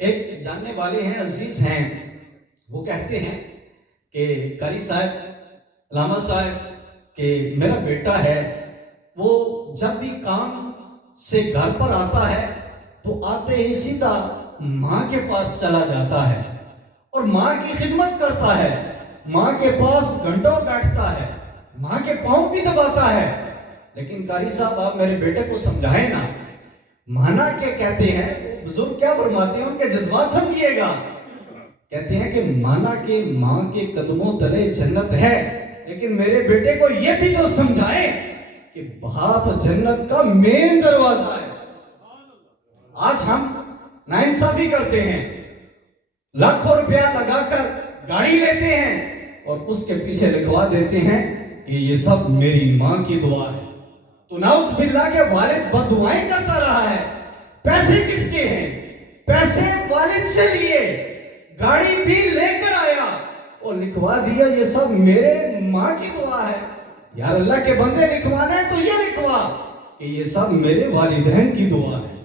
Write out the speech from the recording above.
ایک جاننے والے ہیں، عزیز ہیں، وہ کہتے ہیں کہ قاری صاحب، علامہ صاحب، کہ میرا بیٹا ہے، وہ جب بھی کام سے گھر پر آتا ہے تو آتے ہی سیدھا ماں کے پاس چلا جاتا ہے اور ماں کی خدمت کرتا ہے، ماں کے پاس گھنٹوں بیٹھتا ہے، ماں کے پاؤں بھی دباتا ہے۔ لیکن قاری صاحب آپ میرے بیٹے کو سمجھائیں نا، مانا کیا کہتے ہیں، بزرگ کیا فرماتے ہیں، ان کے جذبات سمجھیے گا۔ کہتے ہیں کہ مانا کہ ماں کے قدموں تلے جنت ہے، لیکن میرے بیٹے کو یہ بھی تو سمجھائیں کہ باپ جنت کا مین دروازہ ہے۔ آج ہم ناانصافی کرتے ہیں، لاکھوں روپیہ لگا کر گاڑی لیتے ہیں اور اس کے پیچھے لکھوا دیتے ہیں کہ یہ سب میری ماں کی دعا ہے۔ تو نعوذ باللہ کے والد بد دعائیں کرتا رہا ہے۔ پیسے کس کے ہیں؟ پیسے والد سے لیے، گاڑی بھی لے کر آیا اور لکھوا دیا یہ سب میرے ماں کی دعا ہے۔ یار اللہ کے بندے، لکھوانا ہے تو یہ لکھوا کہ یہ سب میرے والدین کی دعا ہے۔